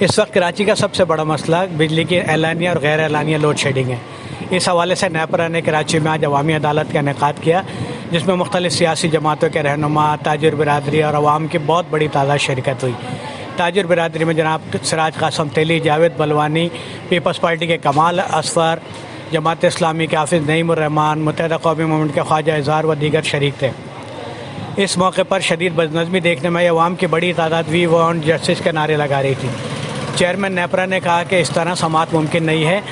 इस वक्त कराची का सबसे बड़ा मसला बिजली की एलानिया और गैर एलानिया लोड शेडिंग है। इस हवाले से नेपरा ने कराची में आज अवामी अदालत का इनेकाद किया, जिसमें मुख्तलिफ सियासी जमातों के रहनुमा, ताजिर बिरादरी और अवाम की बहुत बड़ी तादाद शिरकत हुई। ताजिर बिरादरी में जनाब सिराज कासम तेली, जावेद बलवानी, पीपल्स पार्टी के कमाल असफर, जमात इस्लामी के हाफिज़ नईमुर्रहमान, मुत्तहिदा कौमी मूवमेंट के ख्वाजा इज़हार व दीगर शरीक थे। इस मौके पर शदीद बदनज़मी देखने में अवाम की बड़ी तादाद वी वांट जस्टिस के नारे लगा रही थी। चेयरमैन नेपरा ने कहा कि इस तरह समाअत मुमकिन नहीं है,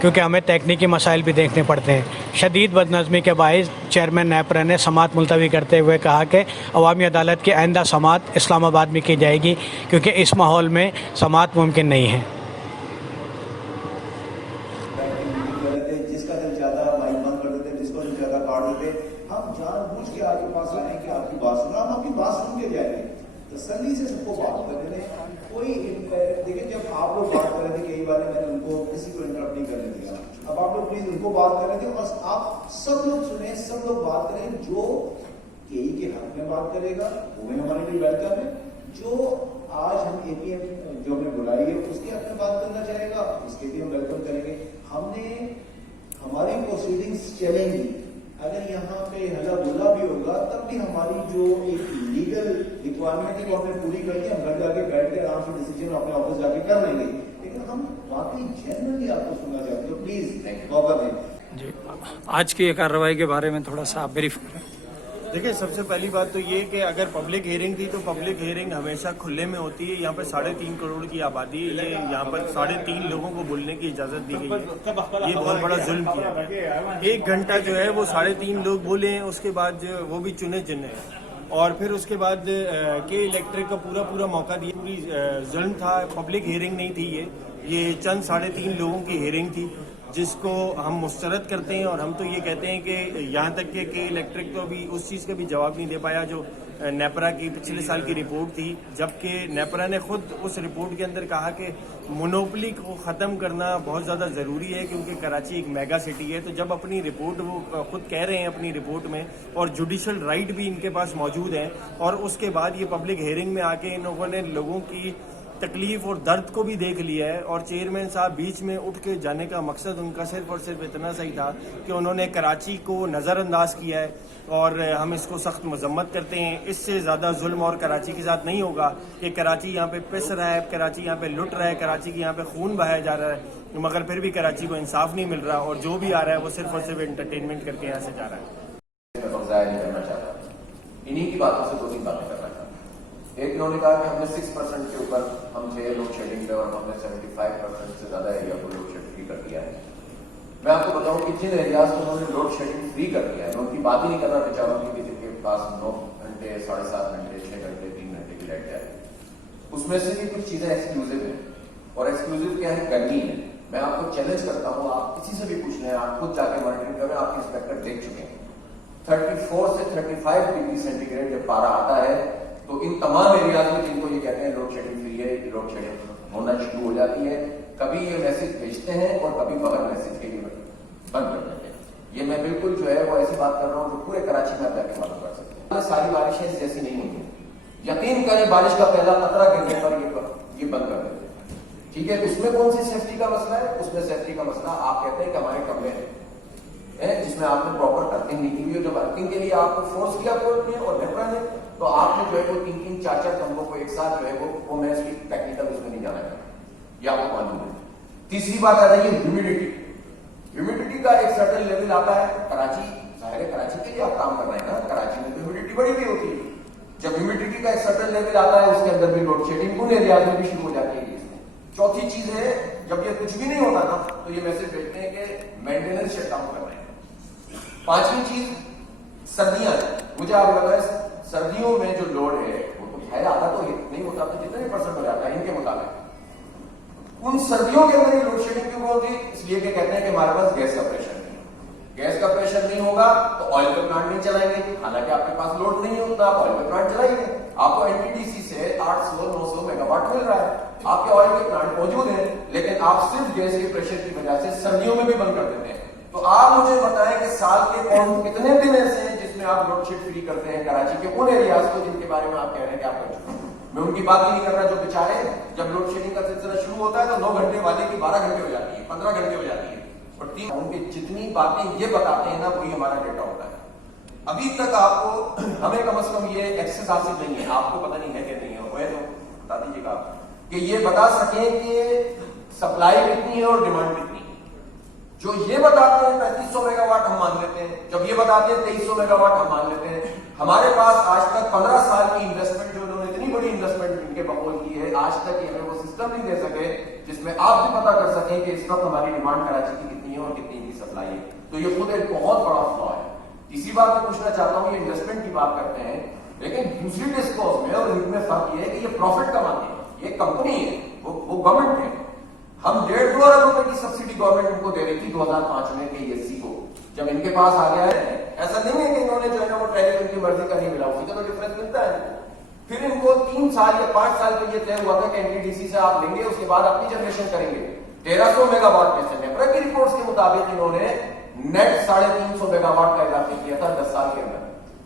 क्योंकि हमें तकनीकी मसाइल भी देखने पड़ते हैं। शदीद बदनज़मी के बायस चेयरमैन नेपरा ने समाअत मुलतवी करते हुए कहा कि अवामी अदालत की आइंदा समाअत इस्लामाबाद में की जाएगी, क्योंकि इस माहौल में समाअत मुमकिन नहीं है। तसल्ली से सबको बात कर रहे थे। कोई देखिए, जब आप लोग बात कर रहे थे, कई बार मैंने उनको किसी को इंटरप्ट नहीं करने दिया। अब आप लोग प्लीज उनको बात कर रहे थे और आप सब लोग सुने, सब लोग बात करें। जो केई के हक में बात करेगा वो भी हमारे लिए वेलकम है। जो आज हम एपीएम जो हमने बुलाई है उसके हक में बात करना चाहेगा, उसके भी हम वेलकम करेंगे। हमने हमारी प्रोसीडिंग्स चलेंगी, अगर यहाँ पे हल्ला गुल्ला भी होगा तब भी हमारी जो एक लीगल रिक्वायरमेंट है वो हमने पूरी कर दी। हम घर जाके बैठ के आराम से डिसीजन अपने ऑफिस जाके कर लेंगे, लेकिन हम वाकई जेन्युइनली आपको सुनना चाहते हो। प्लीज मौका दें जी। आज की कार्रवाई के बारे में थोड़ा सा आप ब्रीफ करें। देखिए, सबसे पहली बात तो ये कि अगर पब्लिक हियरिंग थी तो पब्लिक हियरिंग हमेशा खुले में होती है। यहाँ पर 3.5 करोड़ की आबादी है, ये यहाँ पर 3.5 लोगों को बोलने की इजाज़त दी गई है। ये बहुत बड़ा जुल्म किया है। 1 घंटा जो है वो 3.5 लोग बोले हैं, उसके बाद जो वो भी चुने और फिर उसके बाद के इलेक्ट्रिक का पूरा मौका दिया। पूरी जुल्म था, पब्लिक हियरिंग नहीं थी। ये चंद 3.5 लोगों की हियरिंग थी, जिसको हम मुस्तरद करते हैं। और हम तो ये कहते हैं कि यहाँ तक कि इलेक्ट्रिक तो अभी उस चीज़ का भी जवाब नहीं दे पाया जो नेपरा की पिछले साल की रिपोर्ट थी, जबकि नेपरा ने खुद उस रिपोर्ट के अंदर कहा कि मोनोपोली को ख़त्म करना बहुत ज़्यादा ज़रूरी है, क्योंकि कराची एक मेगा सिटी है। तो जब अपनी रिपोर्ट वो खुद कह रहे हैं अपनी रिपोर्ट में, और जुडिशल राइट भी इनके पास मौजूद हैं, और उसके बाद ये पब्लिक हियरिंग में आके इन लोगों ने लोगों की तकलीफ और दर्द को भी देख लिया है। और चेयरमैन साहब बीच में उठ के जाने का मकसद उनका सिर्फ और सिर्फ इतना सही था कि उन्होंने कराची को नज़रअंदाज किया है, और हम इसको सख्त मजम्मत करते हैं। इससे ज़्यादा जुल्म और कराची के साथ नहीं होगा कि कराची यहाँ पे पिस रहा है, कराची यहाँ पे लुट रहा है, कराची के यहाँ पे खून बहाया जा रहा है, मगर फिर भी कराची को इंसाफ नहीं मिल रहा, और जो भी आ रहा है वो सिर्फ और सिर्फ एंटरटेनमेंट करके यहाँ से जा रहा है। इन्हीं की बातों से 2-3 बातें करना चाहता हूँ। एक, इन्होंने कहा कि हमने 6% के ऊपर हम थे लोड शेडिंग पे, और हमने 75% से ज्यादा एरिया को लोड शेड फ्री कर दिया है। मैं आपको बताऊं कि जिन एरियाज को उन्होंने लोड शेडिंग फ्री कर दिया है, मैं उनकी बात ही नहीं करना बेचारों की, जिनके पास 9 घंटे, 7.5 घंटे, 6 घंटे, 3 घंटे की लाइट है। उसमें से भी कुछ चीजें एक्सक्लूसिव है, और एक्सक्लूसिव क्या है? गर्मी है। मैं आपको चैलेंज करता हूँ, आप किसी से भी पूछ लें, आप खुद जाके मॉनिटरिंग करें, आपके इंस्पेक्टर देख चुके हैं। 34 से 35 डिग्री सेंटीग्रेड जब पारा आता है तो इन तमाम एरियाज में जिनको ये कहते हैं लोड शेडिंग फ्री है, लोड शेडिंग होना शुरू हो जाती है। कभी ये मैसेज भेजते हैं और कभी बगैर मैसेज के लिए बंद कर देते हैं। ये मैं बिल्कुल जो है वो ऐसी बात कर रहा हूँ जो पूरे कराची में आप जाके मालूम कर सकते हैं। सारी बारिशें जैसी नहीं होंगी, यकीन करें बारिश का पहला कतरा गिरने पर ये बंद कर देते हैं। ठीक है, उसमें कौन सी सेफ्टी का मसला है? उसमें सेफ्टी का मसला आप कहते हैं कि हमारे कमरे हैं जिसमें आपने प्रॉपर अर्थिंग नहीं की हुई है। जब अर्थिंग के लिए आपको फोर्स किया कोर्ट ने और नेपरा ने, तो आपने जो है वो 3-3, 4-4 कमरों को एक साथ जो है वो मैं इसकी टेक्निकल उसमें नहीं जाना चाहता, ये आपको मालूम है। तीसरी बात आ रही है ह्यूमिडिटी। ह्यूमिडिटी का एक सर्टेन लेवल आता है। कराची, जाहिर है कराची के लिए आप काम कर रहे हैं ना, कराची में तो ह्यूमिडिटी बड़ी भी होती है। जब ह्यूमिडिटी का एक सर्टेन लेवल आता है, उसके अंदर भी लोड शेडिंग उन एरियाज में भी शुरू हो जाती है। चौथी चीज है, जब ये कुछ भी नहीं होता था तो ये मैसेज भेजते हैं कि मेंटेनेंस शटडाउन कर रहे हैं। 5वीं चीज सर्दियां। मुझे आप बताएं, सर्दियों में जो लोड है वो तो खैर आधा तो नहीं होता, तो जितने % हो जाता है इनके मुताबिक। उन सर्दियों के अंदर लोड शेडिंग क्यों होती? इसलिए कि कहते हैं कि हमारे पास गैस का प्रेशर नहीं है। गैस का प्रेशर नहीं होगा तो ऑयल पे प्लांट नहीं चलाएंगे। हालांकि आपके पास लोड नहीं होता, आप ऑयल पे प्लांट चलाइए। आपको एनटीडीसी से 800-900 मेगावाट मिल रहा है, आपके ऑयल के प्लांट मौजूद है, लेकिन आप सिर्फ गैस के प्रेशर की वजह से सर्दियों में भी बंद कर देते हैं। तो आप मुझे बताएं कि साल के कौन कितने दिन ऐसे हैं जिसमें आप लोड शेड फ्री करते हैं कराची के उन एरियाज को जिनके बारे में आप कह रहे हैं कि आप कर चुके हैं? मैं उनकी बात ही नहीं कर रहा जो बेचारे जब लोड शेडिंग का सिलसिला शुरू होता है तो 9 घंटे वाले की 12 घंटे हो जाती है, 15 घंटे हो जाती है, और 3 उनकी जितनी बातें ये बताते हैं ना वही हमारा डेटा होता है। अभी तक आपको हमें कम से कम ये एक्सेस हासिल नहीं है, आपको पता नहीं है कि नहीं है, तो बता दीजिएगा कि ये बता सके कि सप्लाई कितनी है और डिमांड कितनी है। जो ये बताते हैं 3500 मेगावाट हम मान लेते हैं, जब ये बताते हैं 2300 मेगावाट हम मान लेते हैं। हमारे पास आज तक 15 साल की इन्वेस्टमेंट, जो उन्होंने इतनी बड़ी इन्वेस्टमेंट इनके बकौल की है, आज तक हमें वो सिस्टम नहीं दे सके जिसमें आप भी पता कर सकें कि इस वक्त हमारी डिमांड कराची की कितनी है और कितनी की सप्लाई है। तो ये खुद एक बहुत बड़ा फ्लॉ है। तीसरी बात मैं पूछना चाहता हूं, ये इन्वेस्टमेंट की बात करते हैं, लेकिन दूसरी डिस्कोर्स में और इनमें फर्क ये है कि ये प्रॉफिट कमाते हैं, ये कंपनी है, वो गवर्नमेंट है। हम 1.5-2 अरब रुपए की सब्सिडी गवर्नमेंट उनको दे रही थी 2005 में KESC को। जब इनके पास आ गया है, ऐसा नहीं है कि इन्होंने जो है ना वो टैरिफ इनकी मर्जी का नहीं मिला, उसी का तो डिफरेंस मिलता है। फिर इनको 3 साल या 5 साल पे ये तय हुआ था कि NTDC से आप लेंगे, उसके बाद अपनी जनरेशन करेंगे। 1300 मेगावाट में से नेपरा की रिपोर्ट्स के मुताबिक इन्होंने नेट 350 मेगावाट का इजाफा किया था 10 साल के अंदर।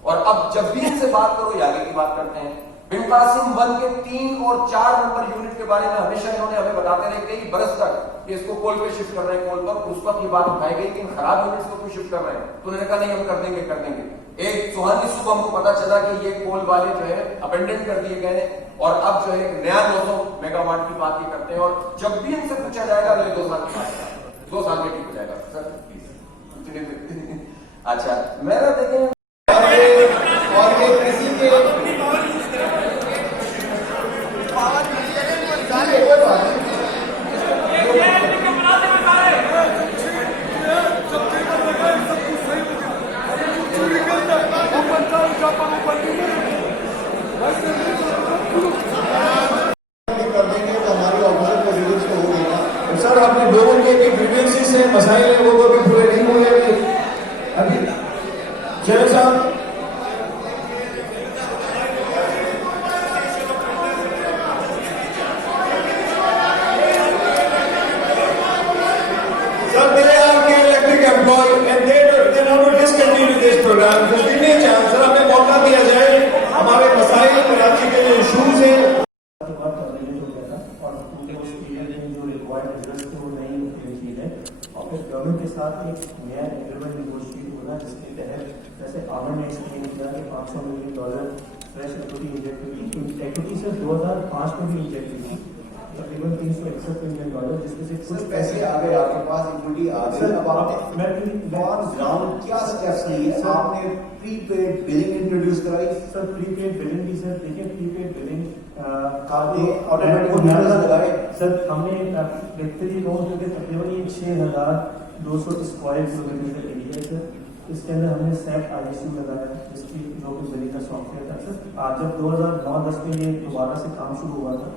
और अब जब भी इनसे बात करो, ये आगे की बात करते हैं, बिन कासिम 1 के 3 और 4 नंबर यूनिट के बारे में हमेशा इन्होंने हमें बताते रहे कई बरस तक कि इसको कोल पे शिफ्ट कर रहे हैं, कोल पर। उस वक्त ये बात उठाई गई कि खराब यूनिट्स को क्यों शिफ्ट कर रहे हैं, तो उन्होंने कहा नहीं हम कर देंगे। एक सुहानी सुबह हमको पता चला कि ये कोल वाले जो है अबेंडन कर दिए गए हैं और अब जो है एक नया 900 मेगावाट की बात ये करते हैं। और जब भी इनसे पूछा जाएगा तो 2 साल की बात है, 2 साल में ठीक हो जाएगा सर। अच्छा मेरा देखें, और ये किसी के सर आपने लोगों के ग्रीवेंसेस है, मसाइल है, वो भी पूरे नहीं हुए अभी। चलो साहब प्रोग्राम सर हमें मौका दिया जाए, हमारे मसाइल कराची के जो इशूज है गवर्नमेंट के साथ एक नया एग्रीमेंट नेगोशिएट होना जिसके तहत जैसे आर्मर ने एक्सप्लेन किया कि $500 मिलियन फ्रेश इक्विटी इंजेक्ट हुई। इक्विटी से 2005 में भी इंजेक्ट हुई थी तकरीबन $361 मिलियन, जिसमें से कुछ पैसे आ गए आपके पास, इक्विटी आ गई। अब आपने ग्राउंड क्या स्टेप्स नहीं है, आपने प्रीपेड बिलिंग इंट्रोड्यूस कराई। सर प्रीपेड बिलिंग भी सर देखिए, प्रीपेड बिलिंग ऑटोमेटिक लगाए सर हमने देखते ही लोगों के तकरीबन ये 6200 स्क्वायर किलोमीटर का एरिया है सर। इसके अंदर हमने सेट ISU लगाया जिसकी जो कि बिलिंग का सॉफ्टवेयर था सर। आज जब 2009-10 में ये दोबारा से काम शुरू हुआ था,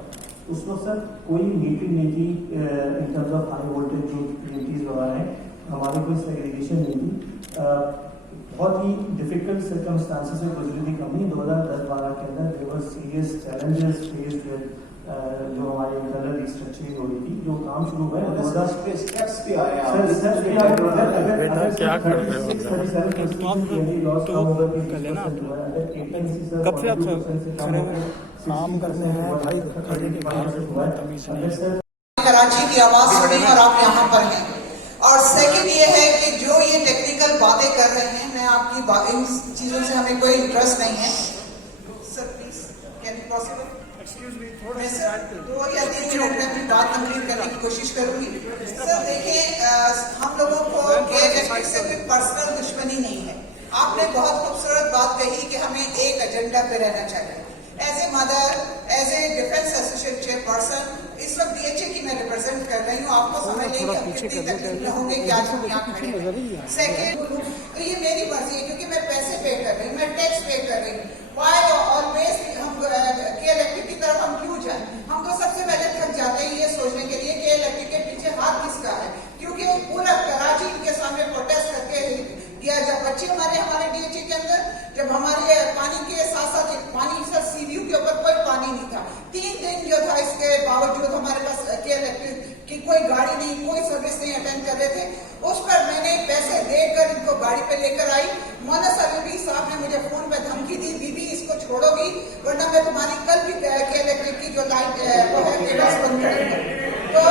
उसमें सर कोई मीटिंग नहीं थी in terms of high voltage जो यूनिटीज वगैरह हैं, हमारी कोई सेग्रीगेशन नहीं थी। बहुत ही डिफिकल्ट सर्कमस्टांसेस में गुजरी थी कंपनी। 2010-12 के अंदर there were serious challenges faced with जो हमारी इंटरनल रिस्ट्रक्चरिंग हो रही थी, जो काम शुरू हुआ है। स्टेप्स पे आए हैं, सर स्टेप्स पे आए अगर क्या कर रहे हो कब से आप काम करते हैं भाई, खड़े के कराची की आवाज सुनी और आप यहाँ पर हैं। और सेकंड ये है कि जो ये टेक्निकल बातें कर रहे हैं, मैं आपकी इन चीजों से हमें कोई इंटरेस्ट नहीं है। Sir please can be possible, मैं सर 2 या 3 मिनट में अपनी बात कंप्लीट करने की कोशिश करूंगी। सर देखिए, हम लोगों को KESC से कोई पर्सनल दुश्मनी नहीं है। आपने बहुत खूबसूरत बात कही कि हमें एक एजेंडा पे रहना चाहिए। As a mother, as a defence association chairperson, इस वक्त DHA की मैं रिप्रेजेंट कर रही हूँ। आपको समझ लेंगे हम कितनी तकलीफ में होंगे कि आज हम यहाँ खड़े हैं। सेकेंड, तो ये मेरी मर्जी है क्योंकि मैं पैसे पे कर रही हूँ, मैं टैक्स पे कर रही हूँ। वाई ऑलवेज हम KESC की तरफ हम क्यों जाए? हम तो सबसे पहले थक जाते हैं ये सोचने के लिए कि KESC के पीछे हाथ किसका है, क्योंकि पूरा कराची इनके सामने प्रोटेस्ट करके किया। जब बच्चे हमारे DHA के अंदर, जब हमारे पानी के साथ साथ पानी सर CBU के ऊपर कोई पानी नहीं था। 3 दिन जो था, इसके बावजूद हमारे पास KESC की कोई गाड़ी नहीं, कोई सर्विस नहीं अटेंड कर रहे थे। उस पर मैंने पैसे देकर इनको गाड़ी पे लेकर आई। मोहम्मद साहब ने मुझे फोन पे धमकी दी, बीबी इसको छोड़ोगी, वरना मैं तुम्हारी कल भी के इलेक्ट्रिक की जो लाइट वो है केबल्स बंद करूंगा। तो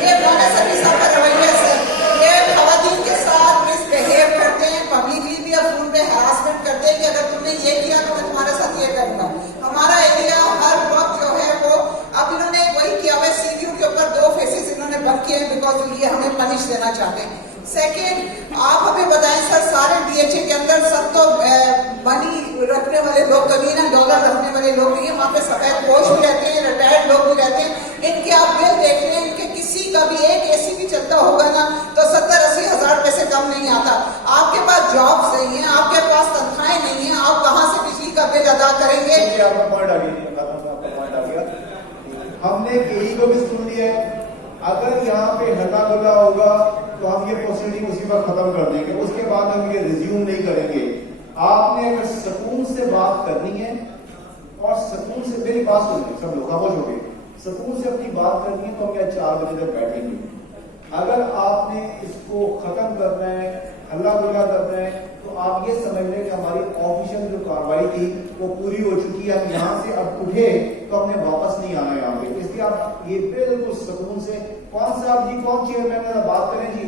ये मौलाना साहब साहब का रवैया सर, ये खवातीन के साथ मिसबिहेव करते हैं, पब्लिकली भी अब फोन पे हरासमेंट करते हैं कि अगर तुमने ये किया तो मैं तुम्हारे साथ ये करूंगा। हमारा एरिया हर वक्त जो है वो अब इन्होंने वही किया हुआ, सीवीयू के ऊपर 2 फेसेस इन्होंने बंद किए हैं बिकॉज ये हमें पनिश देना चाहते हैं। सेकेंड, आप हमें बताएं सर, सारे डीएचए के अंदर सब तो मनी रखने वाले लोग, कमीना डॉलर रखने वाले लोग नहीं है, वहाँ पे सफेद पोश भी रहते हैं, रिटायर्ड लोग भी रहते हैं। इनके आप बिल देख रहे हैं, इनके किसी का भी एक एसी भी चलता होगा ना तो 70-80 हज़ार रुपए से कम नहीं आता। आपके पास जॉब्स नहीं है, आपके पास तनख्वाहें नहीं है, आप कहाँ से बिजली का बिल अदा करेंगे? आपका पॉइंट आ गया, हमने केई को भी सुन लिया है। अगर यहाँ पे हल्ला गुल्ला होगा तो हम ये प्रोसीडिंग उसी वक्त खत्म कर देंगे, उसके बाद हम ये रिज्यूम नहीं करेंगे। आपने अगर सुकून से बात करनी है और सुकून से, मेरी बात सुनिए, सब लोग खामोश हो गए, सुकून से अपनी बात करनी है तो हम यहाँ 4 बजे तक बैठेंगे। अगर आपने इसको खत्म करना है, हल्ला गुल्ला करना है, तो आप ये समझ लें कि हमारी ऑफिशियल जो कार्रवाई थी वो पूरी हो चुकी है। हम यहाँ से अब उठे तो हमने वापस नहीं आना यहाँ पे, इसलिए आप ये बिल्कुल सुकून से, कौन साहब जी, कौन चेयरमैन, बात करें जी।